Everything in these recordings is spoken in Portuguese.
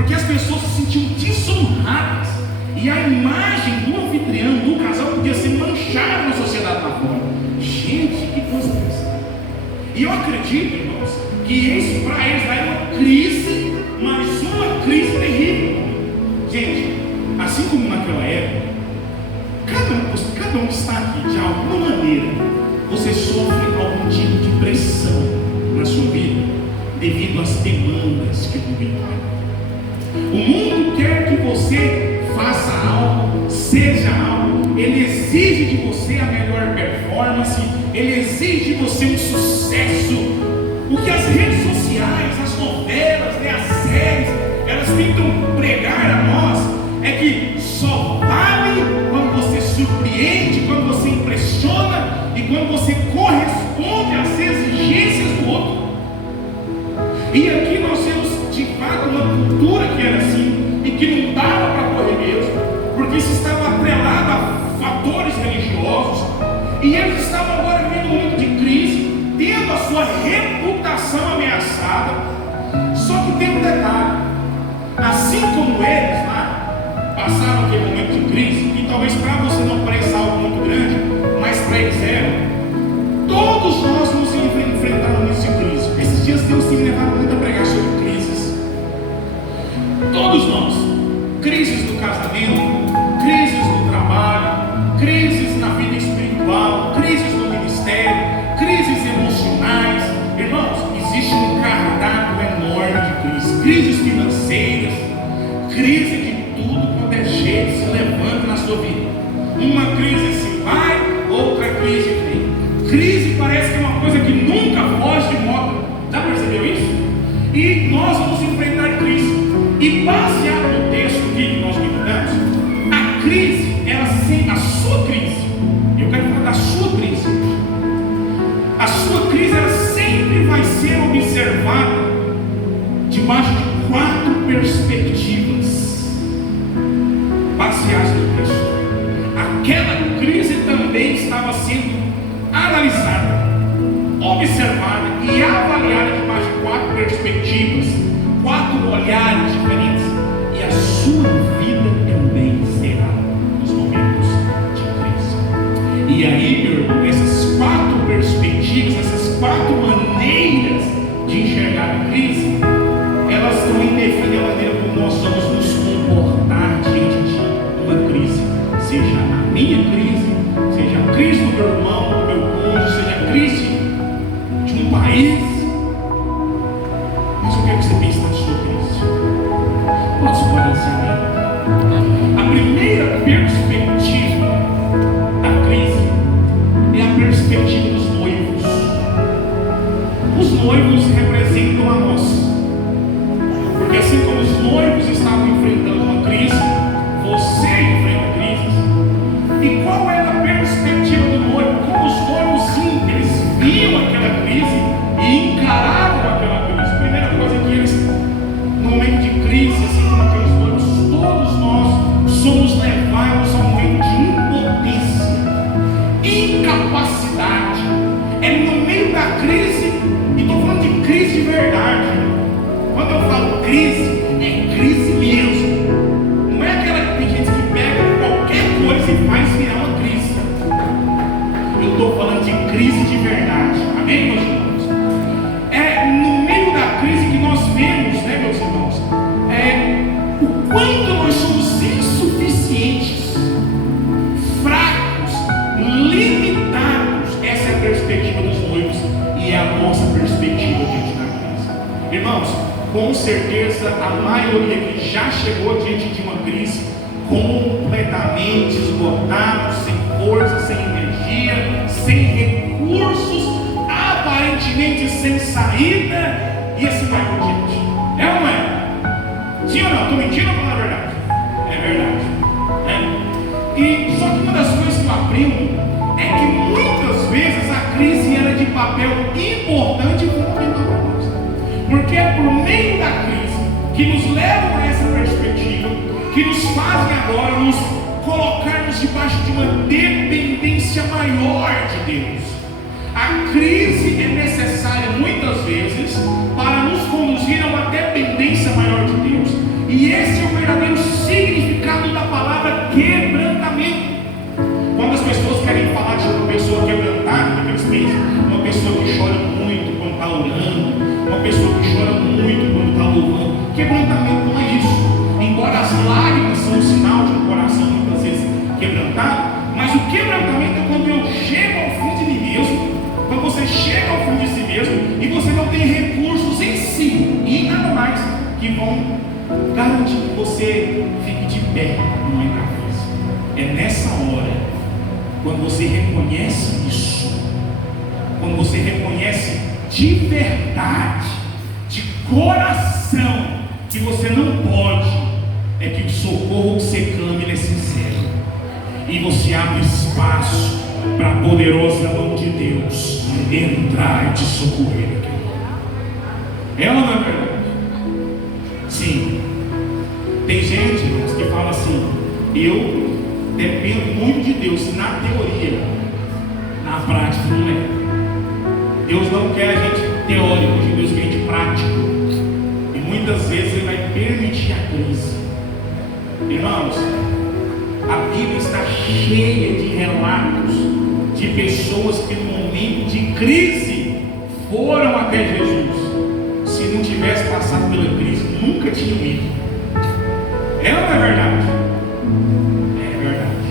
porque as pessoas se sentiam desonradas, e a imagem do anfitrião, do casal, podia ser manchada na sociedade lá fora. Gente, que coisa interessante. E eu acredito, irmãos, que isso para eles lá é uma crise, mas uma crise terrível. Gente, assim como naquela época, cada um que está aqui, de alguma maneira, você sofre algum tipo de pressão na sua vida, devido às demandas que o mundo tem. O mundo quer que você faça algo, seja algo, ele exige de você a melhor performance, ele exige de você um sucesso. O que as redes sociais, as novelas, as séries, elas tentam pregar a nós é que só vale quando você surpreende, quando você impressiona e quando você corresponde às exigências do outro. E aqui nós temos de fato uma cultura que era assim e que não dava para correr mesmo, porque isso estava atrelado a fatores religiosos, e eles estavam agora vivendo um momento de crise, tendo a sua reputação ameaçada. Só que tem um detalhe: assim como eles lá passaram aquele momento de crise, e talvez para você não pareça algo muito grande, mas para eles era, todos nós nos enfrentamos nesse crise. Esses dias Deus tem levado muito a pregar sobre crises. Todos nós, crises do casamento, crises no trabalho, crises na vida espiritual, crises no ministério, crises emocionais. Irmãos, existe um cardápio enorme de crises, crises financeiras, crise de tudo quanto é jeito se levanta na sua vida. Uma crise se vai, outra crise vem. Crise parece que é uma coisa que nunca foge de moda. Já percebeu isso? E nós vamos enfrentar crise. E baseado no texto que nós meditamos, a crise, ela sempre, a sua crise, eu quero falar da sua crise. A sua crise, ela sempre vai ser observada debaixo de 4 perspectivas baseadas no texto. Aquela crise também estava sendo analisada, observada e avaliada debaixo de 4 perspectivas, 4 olhares diferentes. E a sua vida também será nos momentos de crise. E aí, meu irmão, essas 4 perspectivas, essas 4 maneiras de enxergar a crise, elas também definem a maneira como nós vamos nos comportar diante de uma crise. Seja a minha crise, seja a crise do meu irmão, do meu cônjuge, seja a crise de um país. Mas eu quero que você pense na sua crise. Quantos podem ser amém? A primeira perspectiva da crise é a perspectiva dos noivos. Os noivos representam a nós, porque assim como os noivos estavam enfrentando uma crise, você enfrenta crises. E qual era a perspectiva do noivo? Como os noivos, sim, eles viam aquela crise e encaravam aquela crise. Primeira coisa que eles, no momento de crise, assim como aqueles noivos, todos nós somos levados a um momento de impotência, incapacidade. É no meio da crise, e estou falando de crise de verdade. Quando eu falo crise, é crise mesmo. Não é aquela que tem gente que pega qualquer coisa e faz virar uma crise. Eu estou falando de crise de verdade. Amém, meus irmãos? É no meio da crise que nós vemos, né, meus irmãos? O quanto nós somos insuficientes, fracos, limitados. Essa é a perspectiva dos noivos e é a nossa perspectiva diante da crise. Irmãos, com certeza a maioria que já chegou diante de uma crise completamente esgotado, sem força, sem energia, sem recursos, aparentemente sem saída, e assim vai por diante. É ou não é? Sim ou não? Estou mentindo ou falando a verdade? É verdade. E só que uma das coisas que eu aprendo é que muitas vezes a crise era de papel importante e fundamental para nós. Porque é por meio da crise que nos levam a essa perspectiva, que nos fazem agora nos colocarmos debaixo de uma dependência maior de Deus. A crise é necessária muitas vezes para nos conduzir a uma dependência maior de Deus. E quebrantamento. Quando as pessoas querem falar de uma pessoa quebrantada, o que eles pensam? Uma pessoa que chora muito quando está orando, uma pessoa que chora muito quando está louvando. Quebrantamento não é isso. Embora as lágrimas são um sinal de um coração muitas vezes quebrantado, mas o quebrantamento é quando eu chego ao fim de mim mesmo, quando você chega ao fim de si mesmo e você não tem recursos em si e nada mais que vão garantir que você fique de pé no meio da crise. É nessa hora, quando você reconhece isso, quando você reconhece de verdade, de coração, que você não pode, é que o socorro que você clama é sincero, e você abre espaço para a poderosa mão de Deus entrar e te socorrer. É ou não é verdade? Sim. Tem gente, irmãos, que fala assim: eu dependo muito de Deus na teoria, na prática não é. Deus não quer a gente teórico, Deus quer a gente prático. E muitas vezes Ele vai permitir a crise. Irmãos, a Bíblia está cheia de relatos de pessoas que no momento de crise foram até Jesus. Se não tivesse passado pela crise, nunca tinham ido. É ou não é verdade? É verdade.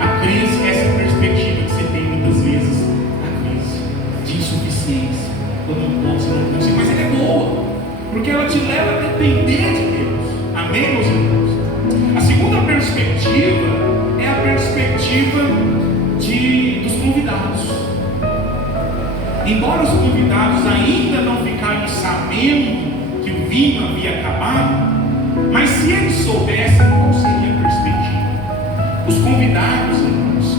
A crise é essa perspectiva que você tem muitas vezes, a crise de insuficiência. Eu não posso, eu não consigo, mas ela é boa, porque ela te leva a depender de Deus. Amém, meus irmãos? A segunda perspectiva é a perspectiva dos convidados. Embora os convidados ainda não ficaram sabendo que o vinho havia acabado, mas se eles soubessem, qual seria a perspectiva? Os convidados, irmãos,